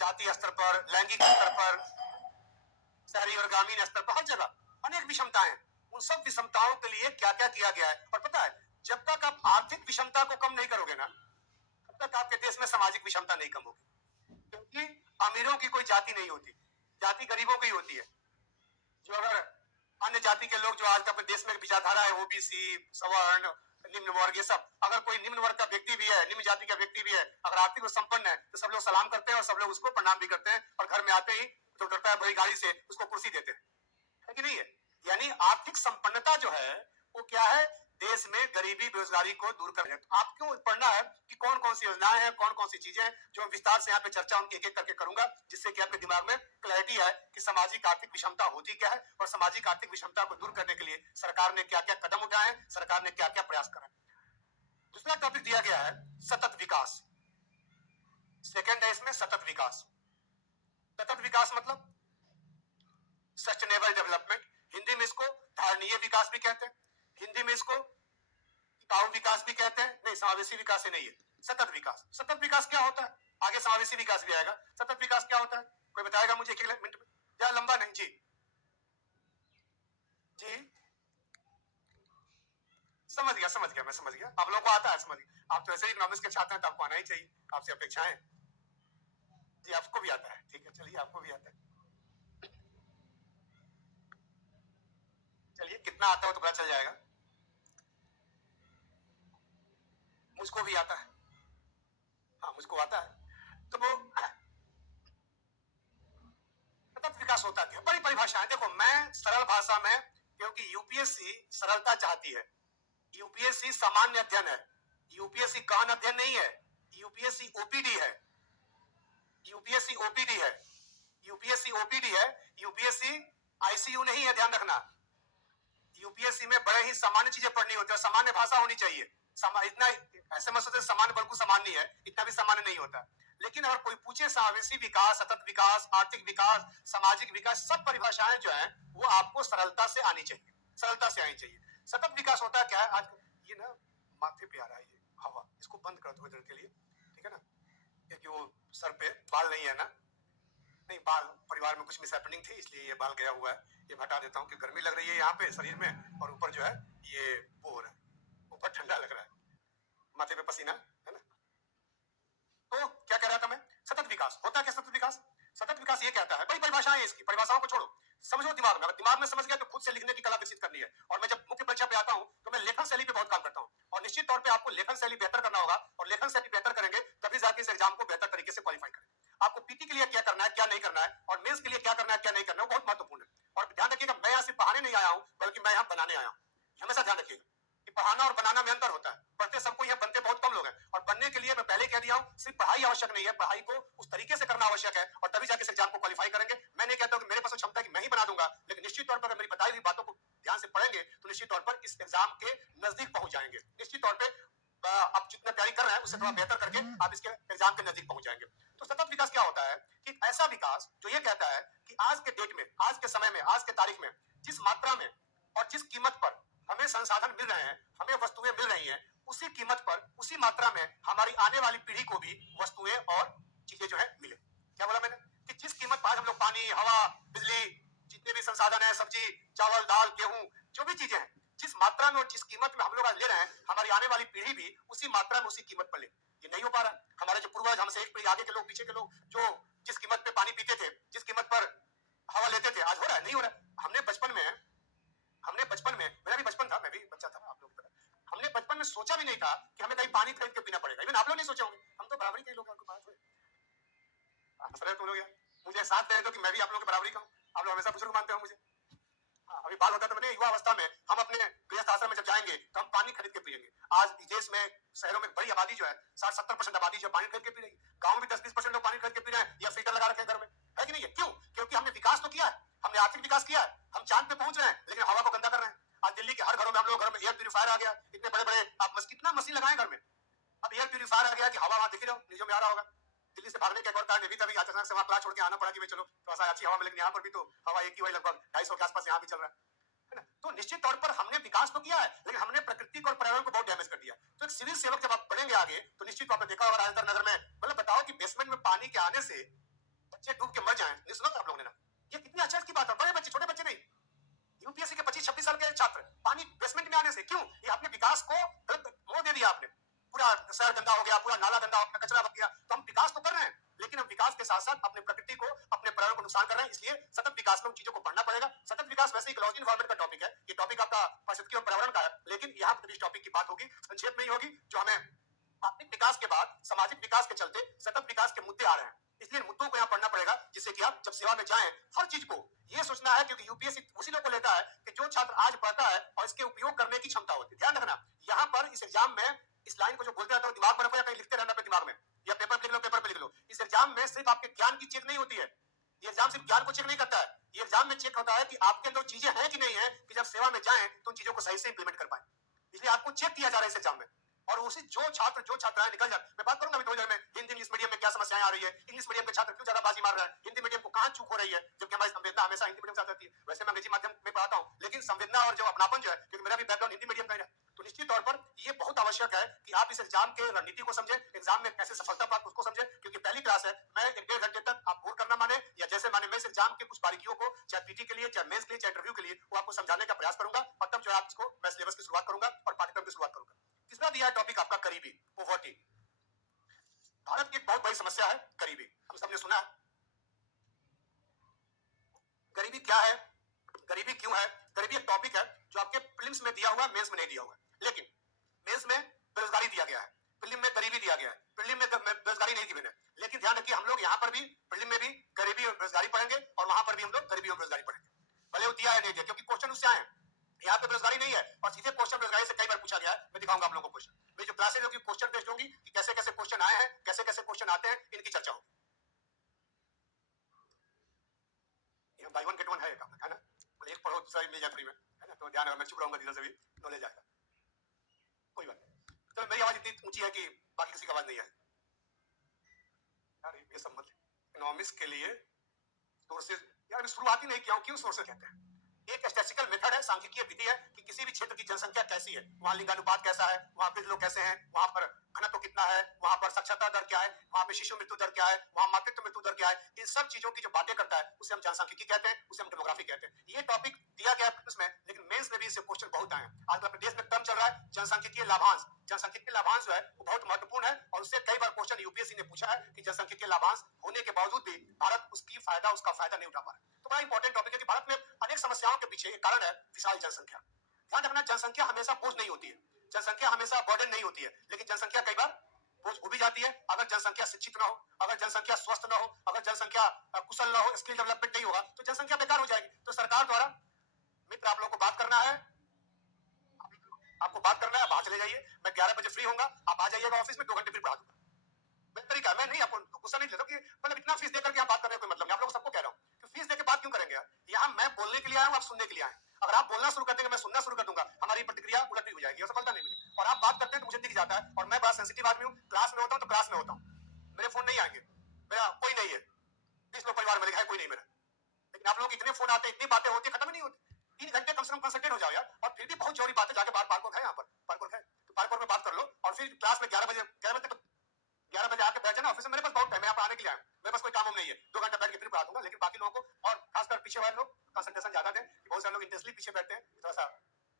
जातीय स्तर पर, लैंगिक स्तर पर, शहरी और ग्रामीण स्तर पर, हर जगह अनेक विषमताएं। उन सब विषमताओं के लिए क्या क्या किया गया है। और पता है, जब तक आप आर्थिक विषमता को कम नहीं करोगे ना, तब तक आपके देश में सामाजिक विषमता नहीं कम होगी। क्योंकि अमीरों की कोई जाति नहीं होती, जाति गरीबों की होती है। जो अगर अन्य जाति के लोग जो आज अपने देश में विचारधारा है, ओबीसी, सवर्ण, निम्न वर्ग, ये सब, अगर कोई निम्न वर्ग का व्यक्ति भी है, निम्न जाति का व्यक्ति भी है, अगर आर्थिक रूप संपन्न है, तो सब लोग सलाम करते हैं और सब लोग उसको प्रणाम भी करते हैं और घर में आते ही तो डरता है बड़ी गाड़ी से उसको कुर्सी देते हैं, है कि नहीं है। यानी आर्थिक संपन्नता जो है वो क्या है, देश में गरीबी बेरोजगारी को दूर करना है। तो आपको पढ़ना है कि कौन कौन सी योजनाएं हैं, कौन कौन सी चीजें हैं, जो विस्तार से यहाँ पे चर्चा उनकी एक एक करके करूंगा, जिससे कि आपके दिमाग में क्लैरिटी है कि सामाजिक आर्थिक विषमता होती क्या है और सामाजिक आर्थिक विषमता को दूर करने के लिए सरकार ने क्या क्या कदम उठाए हैं, सरकार ने क्या क्या प्रयास करा। दूसरा टॉपिक दिया गया है सतत विकास। सेकेंड है इसमें सतत विकास। सतत विकास मतलब सस्टेनेबल डेवलपमेंट, हिंदी में इसको धारणीय विकास भी कहते हैं, हिंदी में इसको टिकाऊ विकास भी कहते हैं। नहीं, समावेशी विकास ही नहीं है, सतत विकास। सतत विकास क्या होता है, आगे समावेशी विकास भी आएगा। सतत विकास क्या होता है, कोई बताएगा मुझे एक मिनट में, ज्यादा लंबा नहीं। जी जी, समझ गया, मैं समझ गया, आप लोगों को आता है, समझ गया। आप तो ऐसे ही इकोनॉमिक्स के छात्र हैं, तो आपको आना ही चाहिए, आपसे अपेक्षाएं। जी, आपको भी आता है, ठीक है, चलिए, आपको भी आता है। चलिए, कितना आता है तो पता चल जाएगा। मुझको भी आता है, हाँ, मुझको आता है। तो वो सतत विकास होता क्या, बड़ी परिभाषा है। देखो, मैं सरल भाषा में, क्योंकि यूपीएससी सरलता चाहती है, यूपीएससी सामान्य अध्ययन है, यूपीएससी गहन अध्ययन नहीं है, यूपीएससी ओपीडी है, यूपीएससी ओपीडी है, यूपीएससी ओपीडी है, यूपीएससी आईसीयू नहीं है, ध्यान रखना। यूपीएससी में बड़े ही सामान्य चीजें पढ़नी होती है, सामान्य भाषा होनी चाहिए। इतना ऐसे मत सोचो सामान्य बिल्कुल सामान्य नहीं है, इतना भी सामान्य नहीं होता। लेकिन अगर कोई पूछे समावेशी विकास, सतत विकास, आर्थिक विकास, सामाजिक विकास, सब परिभाषाएं जो है वो आपको सरलता से आनी चाहिए, सरलता से आनी चाहिए। सतत विकास होता क्या है, आज ये ना माथे पे आ रहा है ये हवा, इसको बंद कर दो इधर के लिए, ठीक है ना, क्योंकि वो सर पे बाल नहीं है ना, नहीं, बाल परिवार में कुछ मिसहैपनिंग थी इसलिए ये बाल गया हुआ है, ये हटा देता हूँ कि गर्मी लग रही है यहाँ पे शरीर में, और ऊपर जो है ये वो हो रहा है, ऊपर ठंडा लग रहा है, माथे पे पसीना है ना। तो क्या कह रहा था मैं, सतत विकास होता क्या, सतत विकास, सतत विकास ये कहता है, बड़ी परिभाषाएं है इसकी, परिभाषाओं को छोड़ो, समझो दिमाग में, अगर दिमाग में समझ गया तो खुद से लिखने की कला विकसित करनी है। और मैं जब मुख्य परीक्षा पे आता हूं तो मैं लेखन शैली पे बहुत काम करता हूं, और निश्चित तौर पे आपको लेखन शैली बेहतर करना होगा, और लेखन शैली बेहतर करेंगे तभी जाके इस एग्जाम को बेहतर तरीके से क्वालिफाई करेंगे। आपको पीटी के लिए क्या करना है, क्या नहीं करना है, और मेंस के लिए क्या करना है, क्या नहीं करना है, वो बहुत महत्वपूर्ण है। और ध्यान रखिएगा, मैं यहाँ सिर्फ पढ़ाने नहीं आया हूँ, बल्कि मैं यहाँ बनाने आया हूँ, हमेशा ध्यान रखिएगा कि पढ़ाना और बनाना में अंतर होता है। पढ़ते सबको यहाँ, बनते बहुत कम लोग हैं, और बनने के लिए मैं पहले कह दिया हूँ, सिर्फ पढ़ाई आवश्यक नहीं है, पढ़ाई को उस तरीके से करना आवश्यक है, और तभी जाके इस एग्जाम को क्वालिफाई करेंगे। मैं नहीं कहता कि मेरे पास क्षमता की मैं ही बना दूंगा, लेकिन निश्चित तौर पर मेरी बताई हुई बातों को ध्यान से पढ़ेंगे तो निश्चित तौर पर इस एग्जाम के नजदीक पहुंच जाएंगे। निश्चित तौर पर आप जितना तैयारी कर रहे हैं उससे थोड़ा बेहतर करके आप इसके एग्जाम के नजदीक पहुंच जाएंगे। तो सतत विकास क्या होता है कि ऐसा विकास जो ये कहता है कि आज के डेट में, आज के समय में, आज के तारीख में जिस मात्रा में और जिस कीमत पर हमें संसाधन मिल रहे हैं, हमें वस्तुएं मिल रही हैं, उसी कीमत पर, उसी मात्रा में हमारी आने वाली पीढ़ी को भी वस्तुएं और चीजें जो है मिले। क्या बोला मैंने, कि जिस कीमत पर आज हम लोग पानी, हवा, बिजली, जितने भी संसाधन है, सब्जी, चावल, दाल, गेहूं, जो भी चीजें हैं, जिस मात्रा में और जिस कीमत में हम लोग आज ले रहे हैं, हमारी आने वाली पीढ़ी भी उसी मात्रा में, उसी कीमत पर ले। ये नहीं हो पा रहा। हमारे जो पूर्वज, हमसे एक पीढ़ी आगे के लोग, पीछे के लोग, जो जिस कीमत पे पानी पीते थे, जिस कीमत पर हवा लेते थे, आज हो रहा है, नहीं हो रहा है। हमने बचपन में, मेरा भी बचपन था, मैं भी बच्चा था, आप लोग हमने बचपन में सोचा भी नहीं था कि हमें कहीं पानी खरीद के पीना पड़ेगा। इवन आप लोग नहीं सोचे होंगे, हम तो बराबरी के लोग हैं, आपको बात है, हंस रहे तुम लोग यार, मुझे साथ दे रहे हो कि मैं भी आप लोगों की बराबरी का हूं। आप लोग हमेशा बुजुर्ग मानते हो मुझे। अभी बाल होता तो मैंने युवा अवस्था में, हम अपने गृहस्थ आश्रम में जब जाएंगे तो हम पानी खरीद के पिएंगे। आज देश में, शहरों में बड़ी आबादी जो है, 60-70% आबादी जो पानी खरीद के पी रही है। गांव में 10-20% लोग पानी खरीद के पी रहे हैं या फिल्टर लगा रखे हैं घर में, है कि नहीं है? क्यों? क्योंकि हमने विकास तो किया है, हमने आर्थिक विकास किया है, हम चांद पे पहुंच रहे हैं, लेकिन हवा को गंदा कर रहे हैं। आज दिल्ली के हर घरों में, हम लोग घर में एयर प्यूरिफायर आ गया, इतने बड़े बड़े, आप कितना मशीन लगाए घर में, अब एयर प्यूरिफायर आ गया कि हवा वहां दिख रही हो, नीचे में आ रहा होगा। दिल्ली से भागने के एक और कारण भी तभी अचानक से वहां प्लाट छोड़ के आना पड़ा कि चलो थोड़ा सा अच्छी हवा मिलेगी। यहाँ पर भी तो हवा एक ही हुई, लगभग 250 के आसपास यहाँ भी चल रहा है ना। तो निश्चित तौर पर हमने विकास तो किया है, लेकिन हमने प्रकृति को और पर्यावरण को बहुत डैमेज कर दिया। तो एक सिविल सेवक जब आप बढ़ेंगे आगे, तो निश्चित तौर पर देखा होगा राजेंद्र नगर में, मतलब बताओ कि बेसमेंट में पानी के आने से बच्चे डूब के मर जाएं, नहीं सुना था आप लोगों ने ना? ये कितनी आश्चर्य की बात है, बड़े बच्चे, छोटे बच्चे नहीं। यूपीएससी के 25-26 साल के छात्र पानी बेसमेंट में आने से क्यों? ये आपने विकास को गलत मोड़ दे दिया आपने। पूरा शहर गंदा हो गया, पूरा नाला गंदा हो गया, कचरा बन गया। तो हम विकास तो कर रहे हैं, लेकिन हम विकास के साथ साथ अपने प्रकृति को, अपने पर्यावरण को नुकसान कर रहे हैं। इसलिए सतत विकास में उन चीजों को पढ़ना पड़ेगा। सतत विकास वैसे इकोलॉजी एनवायरनमेंट का टॉपिक है, ये टॉपिक आपका पारिस्थितिकी और पर्यावरण का है, लेकिन यहाँ पर इस टॉपिक की बात होगी, संक्षेप में ही होगी, जो हमें आर्थिक विकास के बाद सामाजिक विकास के चलते सतत विकास के मुद्दे आ रहे हैं। इसलिए मुद्दों को यहाँ पढ़ना पड़ेगा, जिससे कि आप जब सेवा में जाएं, हर चीज को ये सोचना है, क्योंकि यूपीएससी उसी लोग को लेता है कि जो छात्र आज पढ़ता है और इसके उपयोग करने की क्षमता होती है। ध्यान रखना, यहाँ पर इस एग्जाम में इस लाइन को जो बोलते रहता हूँ दिमाग में रखो, या कहीं लिखते रहना अपने दिमाग में, या पेपर पे लिख लो, पेपर पे लिख लो। इस एग्जाम में सिर्फ आपके ज्ञान की चेक नहीं होती है, ये एग्जाम सिर्फ ज्ञान को चेक नहीं करता है, ये एग्जाम में चेक होता है कि आपके अंदर चीजें हैं कि नहीं है, कि जब सेवा में जाएं तो उन चीजों को सही से इंप्लीमेंट कर पाए। इसलिए आपको चेक किया जा रहा है इस एग्जाम में। और उसी जो छात्राएं निकल जाए, मैं बात करूंगा अभी थोड़ी देर में हिंदी इंग्लिश मीडियम में क्या समस्याएं आ रही है, इंग्लिश मीडियम के छात्र क्यों ज्यादा बाजी मार रहे हैं, हिंदी मीडियम को कहां चूक हो रही है, जबकि हमारी संवेदना हमेशा हिंदी मीडियम से आती है। वैसे मैं अंग्रेजी माध्यम में पढ़ाता हूं, लेकिन संवेदना और जो अपनापन जो है, क्योंकि मेरा भी बैकग्राउंड हिंदी मीडियम का है, तो निश्चित तौर पर ये बहुत आवश्यक है कि आप इस एग्जाम के रणनीति को समझें, एग्जाम में कैसे सफलता प्राप्त उसको समझें। क्योंकि पहली क्लास है, मैं 1-1.5 घंटे तक आप बोर करना माने या जैसे माने, मैं इस एग्जाम के कुछ बारीकियों को, चाहे पीटी के लिए, चाहे मेंस के लिए, चाहे इंटरव्यू के लिए, वो आपको समझाने का प्रयास करूंगा, और तब जो है आपको मैं सिलेबस की शुरुआत करूंगा और पाठ्यक्रम की शुरुआत करूंगा। तीसरा दिया है टॉपिक आपका गरीबी, पॉवर्टी। भारत की एक बहुत बड़ी समस्या है गरीबी, हम सबने सुना है। गरीबी क्या है, गरीबी क्यों है? गरीबी एक टॉपिक है जो आपके प्रीलिम्स में दिया हुआ है, मेंस में नहीं दिया हुआ है। लेकिन मेंस में बेरोजगारी दिया गया है, प्रीलिम में गरीबी दिया गया है, प्रीलिम में बेरोजगारी नहीं दी मैंने। लेकिन ध्यान रखिए, हम लोग यहाँ पर भी प्रीलिम में भी गरीबी और बेरोजगारी पढ़ेंगे, और वहां पर भी हम लोग गरीबी और बेरोजगारी पढ़ेंगे, भले वो दिया है नहीं दिया, क्योंकि क्वेश्चन उससे आए हैं। यहाँ पे बेरोजगारी नहीं है, और सीधे क्वेश्चन बेरोजगारी से कई बार पूछा गया है। मैं दिखाऊंगा आप लोगों को क्वेश्चन, मेरी जो क्लासेज होगी क्वेश्चन बेस्ड होंगी, कि कैसे कैसे क्वेश्चन आए हैं, कैसे कैसे क्वेश्चन आते हैं, इनकी चर्चा होगी। बाई वन गेट वन है काम, है ना? एक पढ़ो दूसरा मिल जाए फ्री में, है ना? तो ध्यान रखना, मैं चुप रहूंगा, धीरे से भी नॉलेज आएगा, कोई बात नहीं। तो मेरी आवाज इतनी ऊंची है कि बाकी किसी की आवाज नहीं है यार, ये सब मत। इकोनॉमिक्स के लिए सोर्सेज, यार शुरुआत ही नहीं किया हूं, क्यों सोर्सेज कहते हैं? एक स्टैटिस्टिकल मेथड है, सांख्यिकीय विधि है कि किसी भी क्षेत्र की जनसंख्या कैसी है, वहां लिंगानुपात कैसा है, वहां पे लोग कैसे हैं, वहां पर घनत्व कितना है, वहां पर साक्षरता दर क्या है, वहां पे शिशु मृत्यु दर क्या है, वहां मातृत्व मृत्यु दर क्या है, इन सब चीजों की जो बातें करता है उसे हम जनसांख्यिकी कहते हैं, उसे हम डेमोग्राफी कहते हैं। ये टॉपिक दिया गया है इसमें, लेकिन मेंस में भी इससे क्वेश्चन बहुत आए हैं। आज अपने देश में क्रम चल रहा है जनसांख्यिकीय लाभांश। जनसांख्यिकीय लाभांश जो है वो बहुत महत्वपूर्ण है, और उससे कई बार क्वेश्चन यूपीएससी ने पूछा है कि जनसांख्यिकीय लाभांश होने के बावजूद भी भारत उसका फायदा नहीं उठा पा रहा है। तो बड़ा इंपॉर्टेंट टॉपिक है कि भारत में अनेक समस्याओं के पीछे एक कारण है विशाल जनसंख्या। ध्यान रखना, जनसंख्या हमेशा बोझ नहीं होती है, जनसंख्या हमेशा बर्डन नहीं होती है, लेकिन जनसंख्या कई बार बोझ हो भी जाती है। अगर जनसंख्या शिक्षित ना हो, अगर जनसंख्या स्वस्थ ना हो, अगर जनसंख्या कुशल ना हो, स्किल डेवलपमेंट नहीं होगा, तो जनसंख्या बेकार हो जाएगी। तो सरकार द्वारा, मित्र आप लोगों को बात करना है, आपको बात करना है, बाहर चले जाइए, मैं 11 बजे फ्री होऊंगा, आप आ जाइएगा ऑफिस में, 2 घंटे फिर पढ़ा दूंगा। मैं तरीका, मैं नहीं आपको गुस्सा नहीं लेता कि मतलब इतना फीस देकर के आप बात कर रहे हैं, कोई मतलब नहीं। आप लोगों सबको कह रहा हूं कि फीस देकर बात क्यों करेंगे यार? यहाँ मैं बोलने के लिए आया हूं, आप सुनने के लिए आए। अगर आप बोलना शुरू कर देंगे, मैं सुनना शुरू कर दूंगा, हमारी प्रतिक्रिया उलट भी हो जाएगी और सफलता नहीं मिलेगी। और आप बात करते हैं तो मुझे दिख जाता है, और मैं बड़ा सेंसिटिव आदमी हूं, क्लास में होता हूं तो क्लास में होता हूं, मेरे फोन नहीं आएंगे, मेरा कोई नहीं है, 20 लोग परिवार में लिखा है, कोई नहीं मेरा। लेकिन आप लोग इतने फोन आते हैं, इतनी बातें होती है, खत्म ही नहीं होती। 3 घंटे कम से कम कंसंट्रेट हो जाओ यार, और फिर भी बहुत जरूरी बात है, जाके बाहर पार्क है, यहाँ पर पार्क है, तो पार्क में बात कर लो, और फिर क्लास में 11 बजे तक 11 बजे आके बैठ जाना ऑफिस में। मेरे पास बहुत टाइम है, यहाँ पर आने के लिए आया, मेरे पास कोई काम नहीं है, 2 घंटे बैठ के फिर पढ़ा दूंगा। लेकिन बाकी लोगों को, और खासकर पीछे वाले लोग कंसंट्रेशन ज्यादा दें, बहुत सारे लोग इंटेंसली पीछे बैठते हैं थोड़ा सा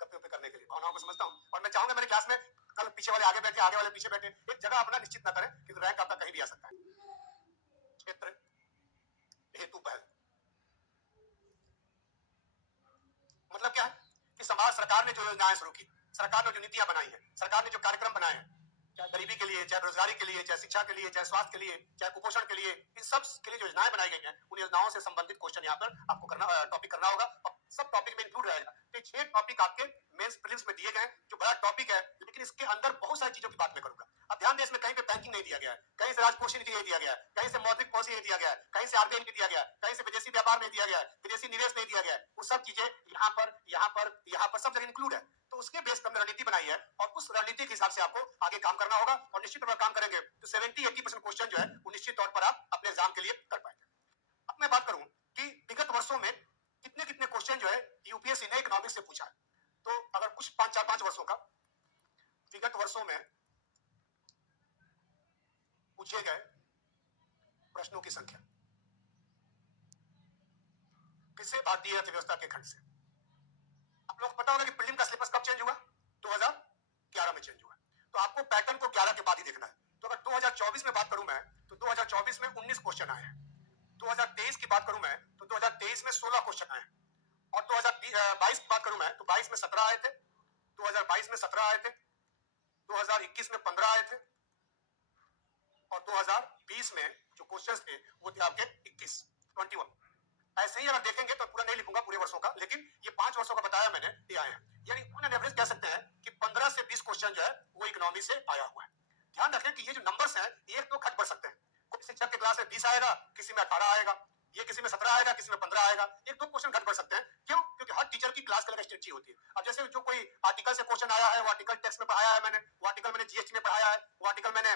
गप्पे वप्पे करने के लिए, भावनाओं को समझता हूँ। और मैं चाहूंगा मेरी क्लास में कल पीछे वाले आगे बैठे, आगे वाले पीछे बैठे, एक जगह अपना निश्चित न करें, क्योंकि रैंक आपका कहीं भी आ सकता है। क्षेत्र हेतु पहल मतलब क्या है कि समाज, सरकार ने जो योजनाएं शुरू की, सरकार ने जो नीतियां बनाई है, सरकार ने जो कार्यक्रम बनाए हैं, चाहे गरीबी के लिए, चाहे रोजगारी के लिए, चाहे शिक्षा के लिए, चाहे स्वास्थ्य के लिए, चाहे कुपोषण के लिए, इन सब के लिए योजनाएं बनाई गई हैं, उन योजनाओं से संबंधित क्वेश्चन यहाँ पर आपको टॉपिक करना होगा, और सब टॉपिक में इंक्लूड रहेगा। तो 6 टॉपिक आपके मेंस प्रीलिम्स में दिए गए हैं, जो बड़ा टॉपिक है, लेकिन इसके अंदर बहुत सारी चीजों की बात मैं करूंगा। अब ध्यान दें, इसमें कहीं पे बैंकिंग नहीं दिया गया है, कहीं से राजकोषीय नीति नहीं दिया गया है, कहीं से मौद्रिक पॉलिसी नहीं दिया गया है, कहीं से आरबीआई नहीं दिया गया है, कहीं से विदेशी व्यापार नहीं दिया गया है, विदेशी निवेश नहीं दिया गया है। वो सब चीजें यहाँ पर सब जगह इंक्लूड है। तो उसके बेस पर हमने रणनीति बनाई है, और उस रणनीति के हिसाब से आपको आगे काम करना होगा, और निश्चित तौर पर काम करेंगे तो 70-80% क्वेश्चन जो है वो निश्चित तौर पर आप अपने एग्जाम के लिए कर पाएंगे। अब मैं बात करूं कि विगत वर्षों में कितने कितने क्वेश्चन जो है यूपीएससी ने इकोनॉमिक्स से पूछा है। तो अगर कुछ 4-5 वर्षों का, विगत वर्षों में पूछे गए प्रश्नों की संख्या, से भारतीय अर्थव्यवस्था के खंड से। आप लोग को पता होगा कि प्रीलिम का सिलेबस कब चेंज हुआ? 2011 में चेंज हुआ। तो आपको पैटर्न को 11 के बाद ही देखना है। तो अगर 2024 में बात करूं मैं, तो 2024 में 19 क्वेश्चन आए हैं। 2023 की बात करूं मैं, तो 2023 में 16 क्वेश्चन आए हैं। और 2022 की बात करूं मैं, तो 22 में 17 आए थे। 2022 में 17 आए थे। 2021 में 15 आए थे। और 2020 में जो क्वेश्चंस थे वो थे आपके 21। ऐसे ही अगर देखेंगे तो पूरा नहीं लिखूंगा पूरे वर्षों का, लेकिन ये 5 वर्षों का बताया मैंने, ये आए हैं। यानी ऑन एन एवरेज कह सकते हैं कि 15 से 20 क्वेश्चन जो है वो इकोनॉमी से आया हुआ है। ध्यान रखें कि ये जो नंबर्स हैं एक तो घट बढ़ सकते हैं। कोई शिक्षक के क्लास में 20 आएगा, किसी में 18 आएगा, ये किसी में 17 आएगा, किसी में 15 आएगा। एक दो क्वेश्चन घट बढ़ सकते हैं। क्यों? क्योंकि हर टीचर की क्लास की अलग स्ट्रेटजी होती है। अब जैसे जो कोई आर्टिकल से क्वेश्चन आया है, वो आर्टिकल टेक्स्ट में पढ़ाया है मैंने, वो आर्टिकल मैंने जीएसटी में पढ़ाया है, वो आर्टिकल मैंने